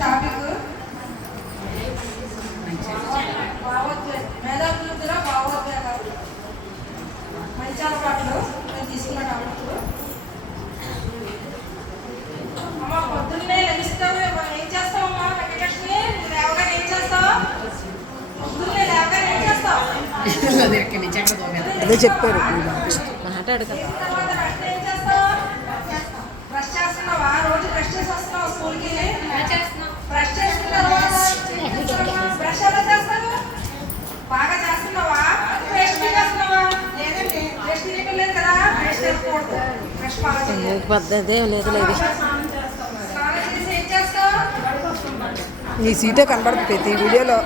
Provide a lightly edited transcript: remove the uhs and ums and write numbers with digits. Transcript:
Topic మేధావుల భావోద్వేగాలు మంచి అలవాట్లు నేను తీసుకున్న టాపిక్. అమ్మ పొద్దున్నే లభిస్తావు ఏం చేస్తావమ్మా? వెంకటలక్ష్మి లేవగానే ఏం చేస్తావు? పొద్దున్నే లేవగానే ఏం చేస్తావు? అదే చెప్పారు. ఏం చేస్తావు? బ్రష్ చేస్తున్నావా? రోజు బ్రష్ చేసి వస్తున్నావు స్కూల్కి? బ్రష్ చేసిన తర్వాత బ్రష్ ఎలా చేస్తావు? బాగా చేస్తున్నావా? పేస్ట్ చేస్తున్నావా? లేదండి, పేస్ట్ చేయలేదు కదా. పేస్ట్ చేసుకోకూడదు. బ్రష్ బాగా చేయాలి. పద్ధతి లేదు లేదు. స్నానం చేసి ఏం చేస్తావు? నీ సీటే కనబడుతుంది ప్రతి వీడియోలో.